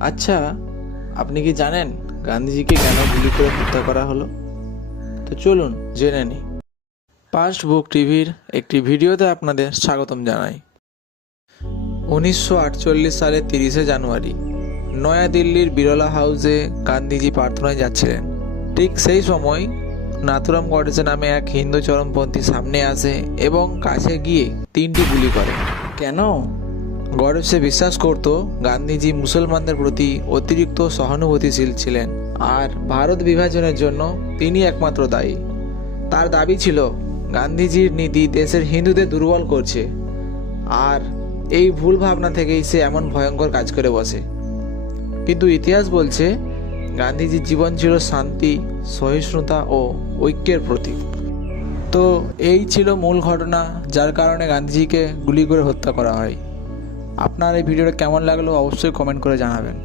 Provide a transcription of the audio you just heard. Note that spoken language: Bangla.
আচ্ছা, আপনি কি জানেন গান্ধীজিকে কেন গুলি করে হত্যা করা হলো? তো চলুন জেনে নিই। পাস্ট বুক টিভির একটি ভিডিওতে আপনাদের স্বাগতম জানাই। 1948 সালের 30শে জানুয়ারি নয়াদিল্লির বিড়লা হাউসে গান্ধীজি প্রার্থনায় যাচ্ছিলেন। ঠিক সেই সময় নাথুরাম গডসে নামে এক হিন্দু চরমপন্থী সামনে আসে এবং কাছে গিয়ে 3টি গুলি করে। কেন? গডসে বিশ্বাস করত গান্ধীজি মুসলমানদের প্রতি অতিরিক্ত সহানুভূতিশীল ছিলেন আর ভারত বিভাজনের জন্য তিনি একমাত্র দায়ী। তার দাবি ছিল গান্ধীজির নীতি দেশের হিন্দুদের দুর্বল করছে, আর এই ভুল ভাবনা থেকেই সে এমন ভয়ঙ্কর কাজ করে বসে। কিন্তু ইতিহাস বলছে গান্ধীজির জীবন ছিল শান্তি, সহিষ্ণুতা ও ঐক্যের প্রতীক। তো এই ছিল মূল ঘটনা যার কারণে গান্ধীজিকে গুলি করে হত্যা করা হয়। আপনার এই ভিডিওটা কেমন লাগলো অবশ্যই কমেন্ট করে জানাবেন।